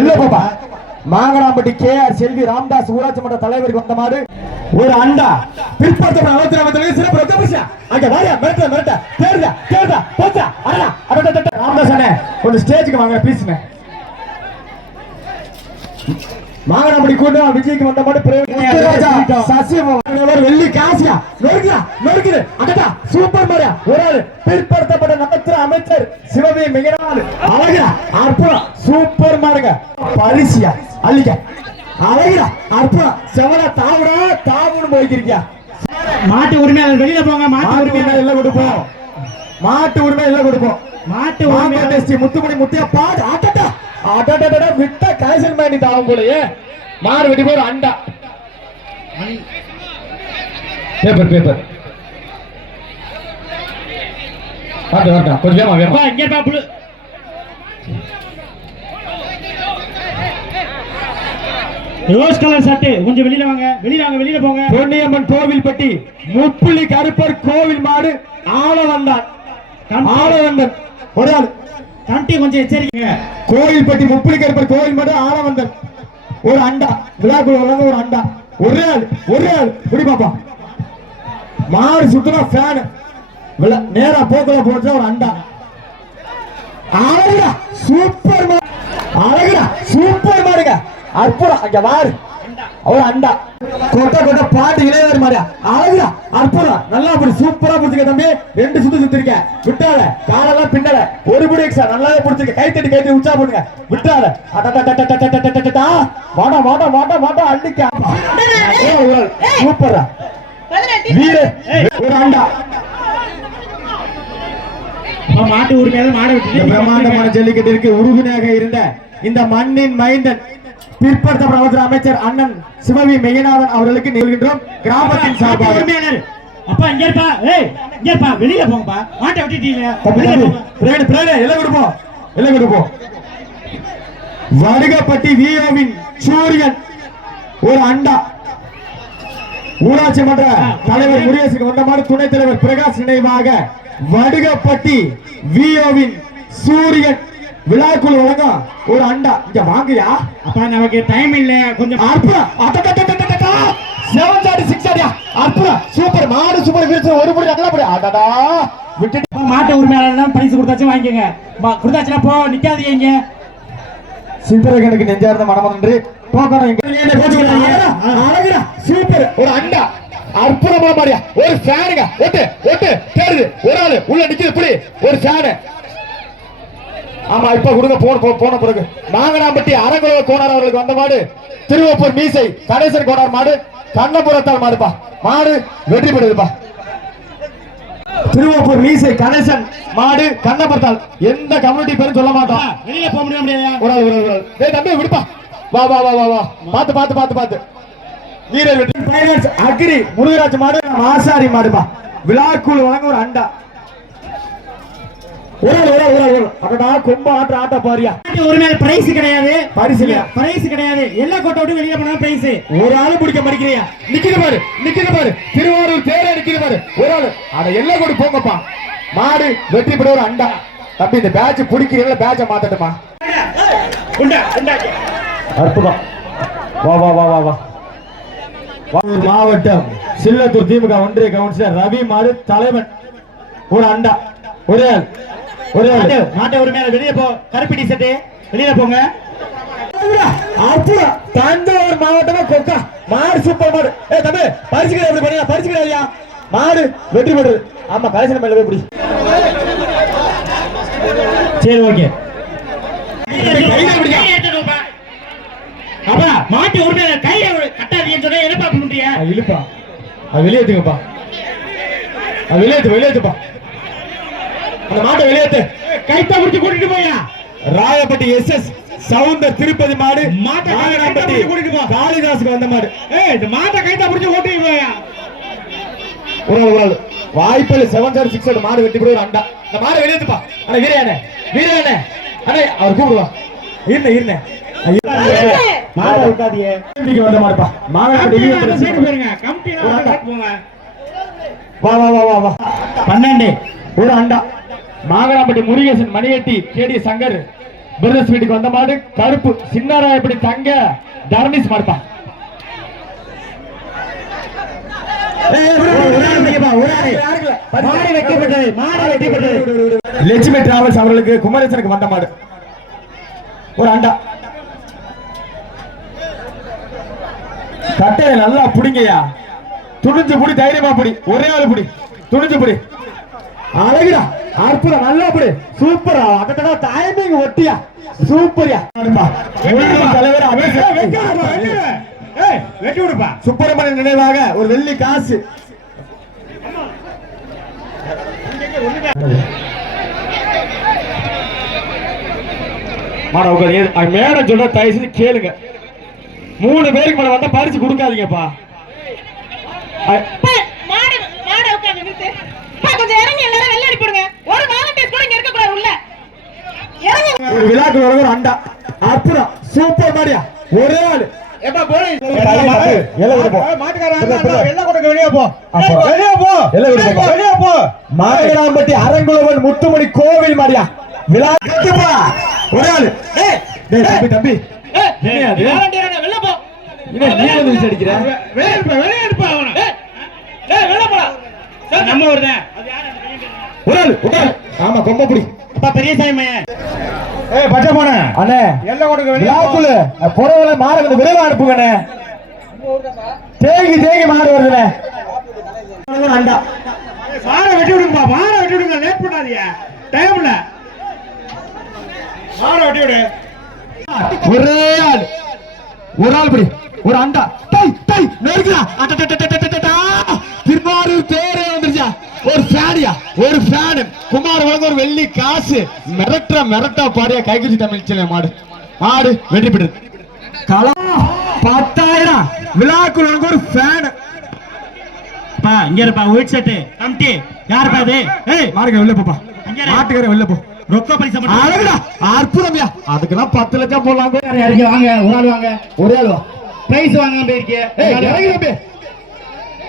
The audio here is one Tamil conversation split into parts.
இல்ல பாப்பா. மாங்கனாம்பட்டி கே ஆர் செல்வி ராமதாஸ் ஊராட்சி மன்ற தலைவருக்கு வந்த மாடு. ஒரு அண்டா. பிற்படுத்த அவசர அவசரம் சிறப்பு ரத்த விஷயா அங்க வாரியா மிரட்ட மிரட்ட. தேர்தா தேர்தா போச்சா அடடா அடடா ராமதாஸ் அண்ணே கொஞ்சம் ஸ்டேஜுக்கு வாங்க ப்ளீஸ்ண்ணே மாங்கனாம்பட்டி கூட்டம் விஜய்க்கு வந்த பிரேம். சசிமோகன். வெள்ளி காசியா நொறுக்குதா நொறுக்குது. அடடா சூப்பர் மாரியா. ஒரு ஆளு. பிற்படுத்தப்பட்ட நட்சத்திர அமைச்சர் சிவவி மிகநாள் அழகா அற்புதம் சூப்பர் மாடுங்க பரிசியா? அள்ளிக்க. அழகா அற்புதம் செவல தாவுடா தாவுன்னு போய்க்கிருக்கியா மாட்டு உரிமையாளர் வெளியில போங்க மாட்டு உரிமை. உரிமையாளர் எல்லாம் கொடுப்போம். மாட்டு உரிமை எல்லாம் கொடுப்போம். மாட்டு உரிமையாளர் டெஸ்டி முத்துமணி முத்தியா பாடு அடடா அடடடடா விட்ட கலைசல் மேனி தாவும் போலயே. மாடு வெட்டி போற அண்டா. பேப்பர் பேப்பர் வரட்டும் வரட்டும் கொஞ்சம் வேமா வேமா இங்க இருப்பா, புழு. ரோஸ் கலர் சட்டை கொஞ்சம் வெளியில வாங்க வெளியில வாங்க வெளியில போங்க பொன்னியம்மன் கோவில்பட்டி முப்புள்ளி கருப்பர் கோவில் மாடு ஆள வந்தான் ஆள வந்தன் ஒரு ஆள். கண்டி கொஞ்சம் எச்சரிக்கைங்க கோயில்பட்டி முப்புளி கருப்பர் கோவில் மாடு ஆள வந்தன் ஒரு அண்டா. விழாக்குள்ள வளர்ந்த ஒரு அண்டா. ஒரே ஆள் ஒரே ஆள். குடி பாப்பா. மாடு சுத்தமா ஃபேன் நேரா போக்குல போட்டு ஒரு அண்டா. அழகுடா சூப்பர் அழகுடா சூப்பர் மாடுங்க அற்புதம் அங்க வாரு. ஒரு அண்டா. கொட்ட கொட்ட பாட்டு இளையவர் மாதிரியா? அழகுடா அற்புதம். நல்லா அப்படி சூப்பரா பிடிச்சிருக்க தம்பி. ரெண்டு சுத்து சுத்திருக்க. விட்டால காலெல்லாம் பின்னால. ஒரு படி எக்ஸ்ட்ரா நல்லாவே பிடிச்சிருக்க. கை தட்டி கை தட்டி உச்சா போடுங்க. விட்டால அடடா வாடா வாடா வாடா வாடா அள்ளிக்க சூப்பரா வீர ஒரு அண்டா மாட்டு உரிமையாளர் மாடை இந்த பிரம்மாண்டமான விட்டு ஜல்லிக்கட்டிற்கு உறுதுணையாக இருந்த இந்த மண்ணின் மைந்தன் பிற்படுத்தப்பட்ட அவசர அமைச்சர் அண்ணன் சிவவி மெய்யநாதன் அவர்களுக்கு நிகழ்கின்றோம். கிராமத்தின் சார்பாக. அப்பா இங்க இருப்பா. ஏய் இங்க இருப்பா. வெளியில போங்கப்பா. மாட்டை விட்டுட்டீங்க. பின்னாடி, பின்னாடி, எல்லாம் கொடுப்போம் எல்லாம் கொடுப்போம் வடுகப்பட்டி விஓவின் சூரியன் ஒரு அண்டா. ஊராட்சி மன்ற தலைவர் முருகேசன் வந்தமாறு துணைத் தலைவர் பிரகாஷ் நினைவாக வடுகப்பட்டி விஓவின் சூரியன் விழாக்குள் வழங்கும் ஒரு அண்டா. இங்க வாங்கயா அப்பா நமக்கு டைம் இல்ல. கொஞ்சம் அடடடடடடடா. செவன் சாடி சிக்ஸ் சாடியா அற்புதம். சூப்பர் மாடு சூப்பர் விரிச்சு ஒரு படி நல்லா படி. அடடா. விட்டுட்டு மாட்டு உரிமையாளர் பரிசு கொடுத்தாச்சும் வாங்கிக்கோங்க. கொடுத்தாச்சுன்னா போ நிக்காதீங்க சிந்தரகனுக்கு நெஞ்சார்ந்த மனம் என்று போக்கணும் சூப்பர் ஒரு அண்டா. அற்புதமா மாறியா ஒரு ஃபேனுங்க ஒட்டு ஒட்டு தேடுது. ஒரு ஆளு உள்ள நிக்குது இப்படி ஒரு ஃபேனு ஆமா இப்ப கொடுங்க போன போன பிறகு. நாங்கனாம்பட்டி அரங்குளவ கோனார் அவர்களுக்கு வந்த மாடு. திருவப்பூர் மீசை கணேசன் கோனார் மாடு. கண்ணபுரத்தால் மாடுப்பா. மாடு வெற்றி பெறுதுப்பா. திருவப்பூர் மீசை கணேசன் மாடு கண்ணபுரத்தால் எந்த கம்யூனிட்டி பேரும் சொல்ல மாட்டோம். அப்பா, வெளியில போக முடியாதா? ஒரு ஆள், ஒரு ஆள், தம்பி விடுப்பா. வா வா வா வா வா. பாத்து பாத்து பாத்து பாத்து வீரர் வெற்றி. டைகர்ஸ் அக்ரி முருகராஜ் மாடு ஆசாரி மாடுப்பா விழாக்குள் வழங்க ஒரு அண்டா. ஒரு ஒரு ஒரு ஒரு கொம்ப ஆட்ட ஆட்ட பாரியா. மாட்டு உரிமையாளர் பிரைஸ் கிடையாது. பரிசு? பிரைஸ் கிடையாது. எல்லா கோட்டை விட்டு வெளியில போனா பிரைஸ் ஒரு ஆளு பிடிக்க மாட்டேங்கிறியா நிக்குது பாரு நிக்குது பாரு. திருவாரூர் தேர நிக்குது பாரு. ஒரு ஆளு. அட எல்லாம் கூட போங்கப்பா. மாடு வெற்றி பெற ஒரு அண்டா. தம்பி இந்த பேட்ச் பிடிக்கிறீங்களா? பேட்சை மாத்தட்டுமா? அற்புதம். வா வா வா வா வா. வாவூர் மாவட்டம் சில்லத்தூர் திமுக ஒன்றிய கவுன்சிலர் ரவி மாறு தலைவன். ஒரு அண்டா ஒரு ஒரு மாட்டு மாட்டு உரிமையாளர் வெளியில போ. கருப்பு டி ஷர்ட் வெளியில போங்க. தஞ்சாவூர் மாவட்டமா கொக்கா. மாடு சூப்பர் மாடு. ஏ தம்பி பரிசுக்கிறா எப்படி பண்ணியா பரிசுக்கிறா மாடு வெற்றி பெறுது ஆமா கடைசி மேல போய் பிடி சரி ஓகே. மாட்டு உரிமையாளர் கையில அது இழுப்பா. அது வெளியேத்துங்கப்பா அது வெளியேத்து வெளியேத்துப்பா அந்த மாட்டை வெளியேத்து கைத்த முடிச்சு கூட்டிட்டு போயா ராயப்பட்டி எஸ் எஸ் சவுந்தர் திருப்பதி மாடு. மாட்டை கூட்டிட்டு போ. காளிதாசுக்கு வந்த மாடு. ஏய் இந்த மாட்டை கைத்த முடிச்சு கூட்டிட்டு போயா ஒரு ஒரு. வாய்ப்பில் செவன் சார் சிக்ஸ் மாடு வெட்டி போய் அண்டா. இந்த மாடு வெளியேத்துப்பா அண்ணா வீரையானே வீரையானே அண்ணே. அவர் கூப்பிடுவா. இருந்த இருந்த மாட்டை விட்டாதீங்க வந்த மாவட்ட போயிருங்க போங்க வா வா வா வா வா பன்னெண்டு ஒரு அண்டா Magarampatti Murugesan Maniyatti K D Shankar brothers வீட்டுக்கு வந்த மாடு கருப்பு சின்னராயப்படி தங்க தர்னிஸ் மாடுப்பா லட்சுமி டிராவல்ஸ் அவர்களுக்கு குமரேசனுக்கு வந்த மாடு ஒரு அண்டா. கட்டையை நல்லா புடிங்கய்யா. துணிஞ்சு புடி தைரியமா புடி. ஒரே ஆளு புடி. துணிஞ்சு புடி. அழகுடா. அற்புதம். நல்லா புடி. சூப்பரா அதோட டைமிங் ஒட்டியா. சூப்பர்யா. தலைவர் வெட்டி விடுப்பா சுப்பிரமணியன் நினைவாக ஒரு வெள்ளி காசு. மாடா மேடம் சொல்ற தயவு கேளுங்க. மூணு பேருக்கு மேல வந்தா பரிசு கொடுக்காதீங்கப்பா. ஒரு volunteers கூட இங்க இருக்கக்கூடாது உள்ள. இறங்கு. ஒரு விழாக்கு வர ஒரு அண்டா. அற்புதம் சூப்பர் மாடியா? ஒரே ஆளு. எப்பா போய் மாகராம்பட்டி அரங்குலவன் முத்துமணி கோவில் மாடியா? விழா கட்டுப்பா. ஒரே ஆளு. டேய் தம்பி தம்பி என்னையா அது? வெளில போ என்ன நீ வந்து விசில் அடிக்கிற? வெளியே இருப்பா வெளியே இருப்பா அவன. டேய் வெளில போடா. சார் நம்ம ஊர்தான் ஒரு ஆளு ஆளு ஆமா கொம்ப புடி. அப்பா ஏய் பச்சை போன. அண்ணே எல்லாம் கொடுக்க வெளியே போ. விழாக்குள்ள புறவல மாடு வந்து விரைவா அனுப்புங்கண்ணே தேங்கி தேங்கி மாடு வருதுண்ணே. அண்டா மாடை வெட்டி விடுங்கப்பா. மாடை வெட்டி விடுங்க. லேட் பண்ணாதீங்க. டைம் இல்ல. மாடை வெட்டி விடு. ஒரே ஆள். ஒரு ஆள் படி. ஒரு அண்டா. டை டை நெருக்குடா திருமாரூர் தேரே வந்துருச்சா. ஒரு ஃபேனியா ஒரு ஃபேன். குமார் வழங்க ஒரு வெள்ளி காசு. மிரட்ட மிரட்டா பாடியா கைகுச்சி தமிழ் மாடு. மாடு வெற்றி பெற்றது. களம் பத்தாயிரம். விழாக்குள் வழங்க ஒரு ஃபேன். பா இங்க இருப்பா ஒயிட் ஷர்ட் கம்டி யாருப்பா இது? ஏய் மாடுக வெளில போப்பா. மாட்டுக்கார வெளில போ. ரொக்க பரிசு மட்டும் அழகுடா. அற்புதம்யா. அதுக்கெல்லாம் பத்து லட்சம் போடலாம் இறங்கி வாங்க ஒரு ஆள் வாங்க. ஒரே ஆள் வா. பிரைஸ் வாங்க போயிருக்கீங்க.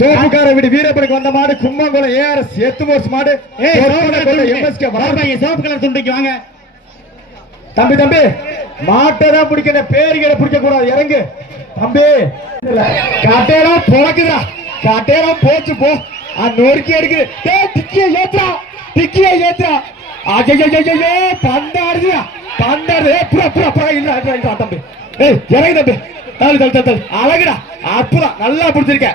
தோப்புக்கார வீடு வீரப்பனுக்கு வந்த மாடு கும்பகோணம் ஏஆர்எஸ் எத்து போர்ஸ் மாடு. சிவப்பு கலர் துண்டிக்கு வாங்க. தம்பி தம்பி மாட்டை தான் பிடிக்கணும் பேருகளை பிடிக்க கூடாது இறங்கு. தம்பி. கட்டையெல்லாம் பொழக்குதா கட்டையெல்லாம் போச்சு போ. நொறுக்கி எடுக்குது. டேய் டிக்கிய ஏத்துறா டிக்கிய ஏத்துறா அஜய்யய்யய்யோ பந்தாடுதுயா பந்தாடுது. புறா புறா புறா. இல்ல தம்பி. ஏய் இறங்கு தம்பி. தள்ளு தள்ளு தள்ளு தள்ளு அழகுடா. அற்புதம். நல்லா பிடிச்சிருக்க.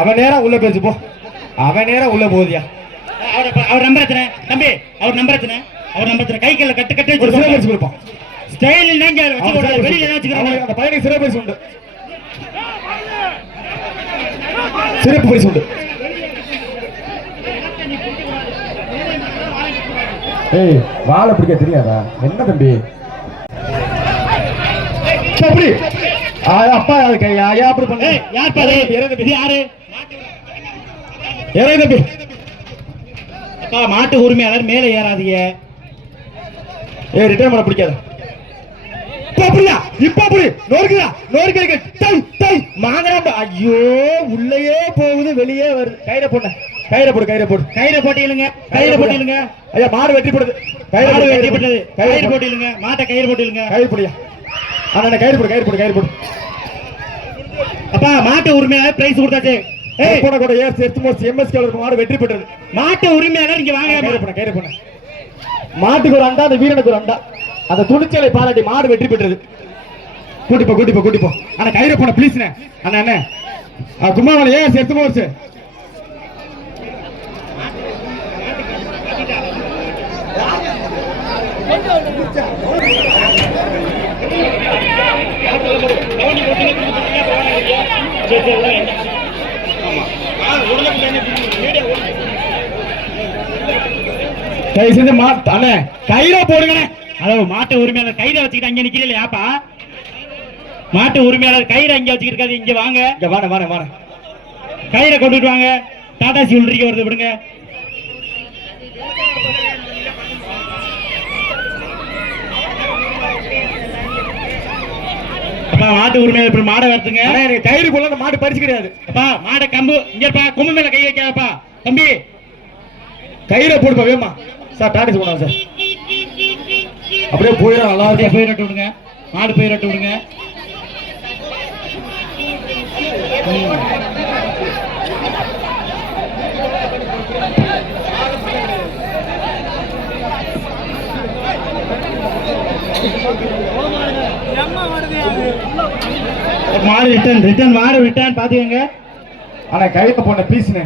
அவன் நேரம் உள்ள பேசு போ. அவன் நேரம் உள்ள போகுதியா. அவர் அவர் நம்பர் எத்தனை? தம்பி அவர் நம்பர் எத்தனை? அவர் நம்பர் எத்தனை? கை கையில கட்டு கட்டு ஒரு சிறப்பு வச்சு கொடுப்போம் ஸ்டைல் நீங்க வச்சு வெளியில அவனுக்கு அந்த பையனுக்கு சிறப்பு பரிசு உண்டு. சிறப்பு பரிசு உண்டு. ஏய் வாழை பிடிக்க தெரியாதா? என்ன தம்பி? அப்படி அப்பா அதுக்கு ஐயா அப்படி பண்ணு யார் பாரு? இது யாரு? இறங்கு தம்பி அப்பா மாட்டு உரிமையாளர் மேலே ஏறாதீங்க. ஏய் ரிட்டர்ன் பண்ண பிடிக்காத. இப்ப நோருக்குதா நோருக்கு இருக்கு. டை டை. ஐயோ உள்ளேயே போகுது வெளியே வருது. கயிறை போடு கயிறை போடு கயிறை போடு. கயிறு போட்டியிலுங்க கயிறு போட்டியிலுங்க ஐயா மாடு வெட்டி போடுது கயிறு வெட்டி போட்டது கயிறு கயிறு போடு. போட்டியிலுங்க மாட்டை கயிறு போட்டியிலுங்க கயிறு போடியா? அண்ணா கயிறு போடு கயிறு போடு கயிறு போடு. அப்பா மாட்டு உரிமையாளர் பிரைஸ் கொடுத்தாச்சு. ஏய். போட கூட ஏர் சேர்த்து மோஸ்ட் எம்எஸ்கே அவருக்கு மாடு வெற்றி பெற்றது. மாட்டு உரிமையாளர் இங்க கயிறு வாங்க போட கயிறு போட. மாட்டுக்கு ஒரு அண்டா அந்த வீரனுக்கு ஒரு அண்டா. அந்த துணிச்சலை பாராட்டி மாடு வெற்றி பெற்றது. கூட்டிப்போ கூட்டிப்போ கூட்டிப்போ அண்ணா கயிறு போன ப்ளீஸ்ண்ணே அண்ணா. அண்ணே குமாரன் ஏன் சேர்த்து மோர்ஸ் தயவு செஞ்சு மா அண்ணே கையில போடுங்கண்ணே. அதாவது மாட்டு உரிமையாளர் கையில வச்சுக்கிட்டு அங்க நிக்கிறீங்க யாப்பா? மாட்டு உரிமையாளர் கயிறு அங்க வச்சுக்கிட்டு இங்க வாங்க. இங்க வாட வாட வாட. கையில கயிறை கொண்டுட்டு வாங்க. டாடா சிவல்ரிக்கு வருது விடுங்க. மாட்டு உரிமை இப்ப மாடை வரத்துங்க எனக்கு தயிருக்கு அந்த மாடு பறிச்சு கிடையாது. அப்பா மாடை கம்பு. இங்கப்பா கும்பு மேல கை வைக்காதப்பா. தம்பி. கயிறை போடுப்பா வேமா சார் டாடி போனா சார். அப்படியே போயிடும் நல்லா பயிர் பயிரட்டு விடுங்க. மாடு பயிர் பயிரட்டு விடுங்க. Oh my God. மாறி ரிட்டர்ன் ரிட்டர்ன் மாறி விட்டான்னு பாத்துக்கங்க. ஆனா கையில போட்ட பீஸ்னு.